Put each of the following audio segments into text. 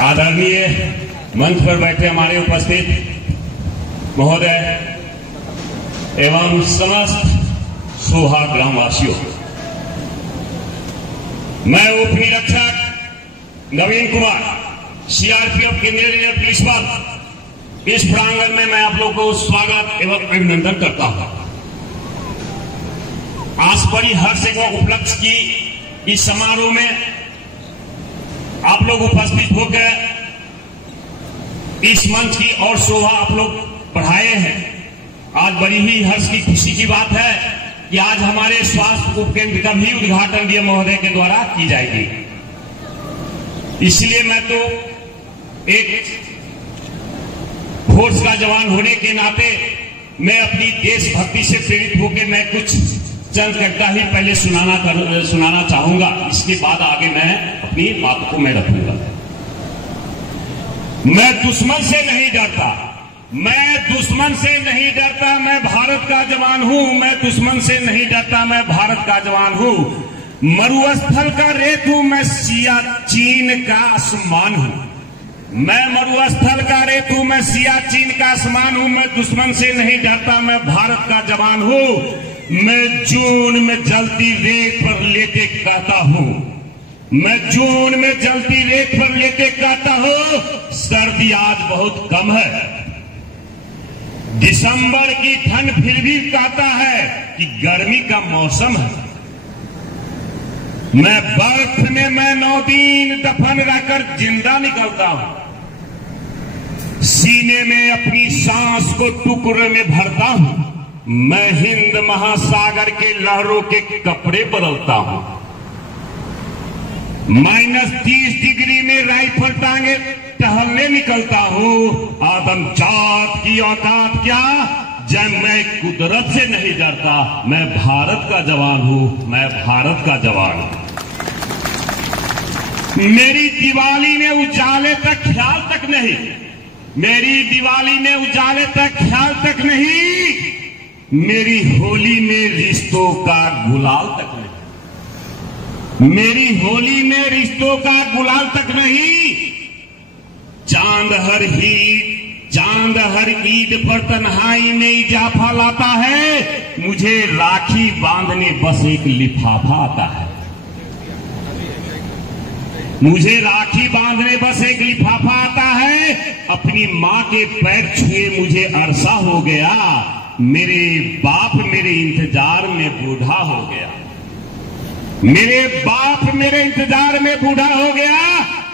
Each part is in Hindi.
आदरणीय मंच पर बैठे हमारे उपस्थित महोदय एवं समस्त सोहा ग्रामवासियों, मैं उप निरीक्षक नवीन कुमार, सीआरपीएफ केंद्रीय रेंज पुलिस बल, इस प्रांगण में मैं आप लोगों को स्वागत एवं अभिनंदन करता हूं। आज बड़ी हर्ष एवं उपलक्ष्य की इस समारोह में आप लोग उपस्थित होकर इस मंच की और शोभा आप लोग बढ़ाए हैं। आज बड़ी ही हर्ष की खुशी की बात है कि आज हमारे स्वास्थ्य उपकेंद्र का भी उद्घाटन डीएम महोदय के द्वारा की जाएगी। इसलिए मैं तो एक फोर्स का जवान होने के नाते मैं अपनी देशभक्ति से प्रेरित होकर मैं कुछ चंद घटना ही पहले सुनाना चाहूंगा। इसके बाद आगे मैं अपनी बात को मैं रखूंगा। मैं दुश्मन से नहीं डरता, मैं दुश्मन से नहीं डरता, मैं भारत का जवान हूं। मैं दुश्मन से नहीं डरता, मैं भारत का जवान हूं। मरुस्थल का रेत हूं, मैं सियाचिन का आसमान हूं। मैं मरुस्थल का रेत हूं, मैं सियाचिन का आसमान हूं। मैं दुश्मन से नहीं डरता, मैं भारत का जवान हूं। मैं जून में जलती रेत पर लेटे कहता हूं, मैं जून में जलती रेत पर लेटे कहता हूं, सर्दी आज बहुत कम है। दिसंबर की ठंड फिर भी कहता है कि गर्मी का मौसम है। मैं बर्फ में मैं 9 दिन दफन रहकर जिंदा निकलता हूं। सीने में अपनी सांस को टुकड़े में भरता हूं। मैं हिंद महासागर के लहरों के कपड़े बदलता हूं। -30 डिग्री में राइफल टांगे टहलने निकलता हूं। आदमजात की औकात क्या, जब मैं कुदरत से नहीं डरता। मैं भारत का जवान हूं, मैं भारत का जवान हूं। मेरी दिवाली में उजाले तक ख्याल तक नहीं, मेरी दिवाली में उजाले तक ख्याल तक नहीं, मेरी होली में रिश्तों का गुलाल तक नहीं, मेरी होली में रिश्तों का गुलाल तक नहीं। चांद हर ईद पर तन्हाई में इजाफा लाता है। मुझे राखी बांधने बस एक लिफाफा आता है। मुझे राखी बांधने बस एक लिफाफा आता है। अपनी मां के पैर छुए मुझे अरसा हो गया। मेरे बाप मेरे इंतजार में बूढ़ा हो गया। मेरे बाप मेरे इंतजार में बूढ़ा हो गया।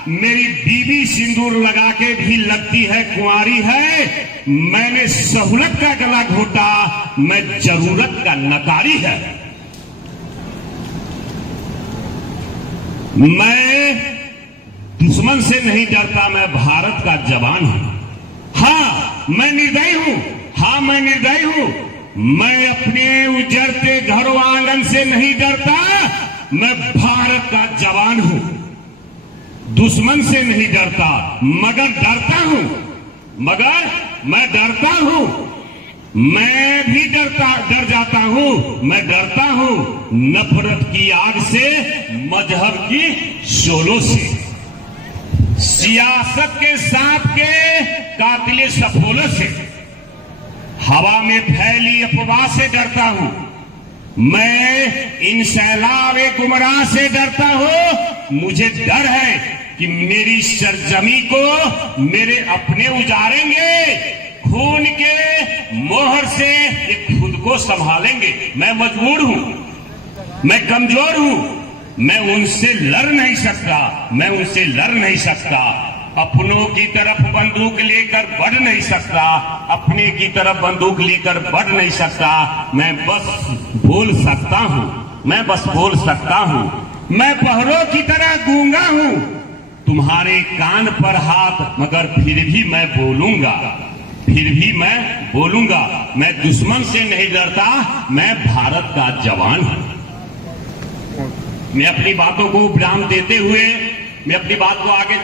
मेरी बीवी सिंदूर लगा के भी लगती है कुंवारी है। मैंने सहूलत का गला घोटा, मैं जरूरत का नकारी है। मैं दुश्मन से नहीं डरता, मैं भारत का जवान हूं। हाँ मैं निर्दयी हूं, हाँ मैं निर्दयी हूं। मैं अपने उजड़ते घरों आंगन से नहीं डरता, मैं भारत का जवान हूं। दुश्मन से नहीं डरता, मगर डरता हूं, मगर मैं डरता हूं। मैं भी डर जाता हूं, मैं डरता हूं नफरत की आग से, मजहब की शोलों से, सियासत के सांप के कातिले सफोलों से, हवा में फैली अफवाह से डरता हूं। मैं इन सैलावे गुमराह से डरता हूं। मुझे डर है कि मेरी सरजमी को मेरे अपने उजाड़ेंगे। खून के मोहर से ये खुद को संभालेंगे। मैं मजबूर हूं, मैं कमजोर हूं, मैं उनसे लड़ नहीं सकता, मैं उनसे लड़ नहीं सकता। अपनों की तरफ बंदूक लेकर बढ़ नहीं सकता, अपने की तरफ बंदूक लेकर बढ़ नहीं सकता। मैं बस बोल सकता हूं, मैं बस बोल सकता हूं। मैं बहरों की तरह गूंगा हूं, तुम्हारे कान पर हाथ, मगर फिर भी मैं बोलूंगा, फिर भी मैं बोलूंगा। मैं दुश्मन से नहीं डरता, मैं भारत का जवान हूं। मैं अपनी बातों को विराम देते हुए मैं अपनी बात को आगे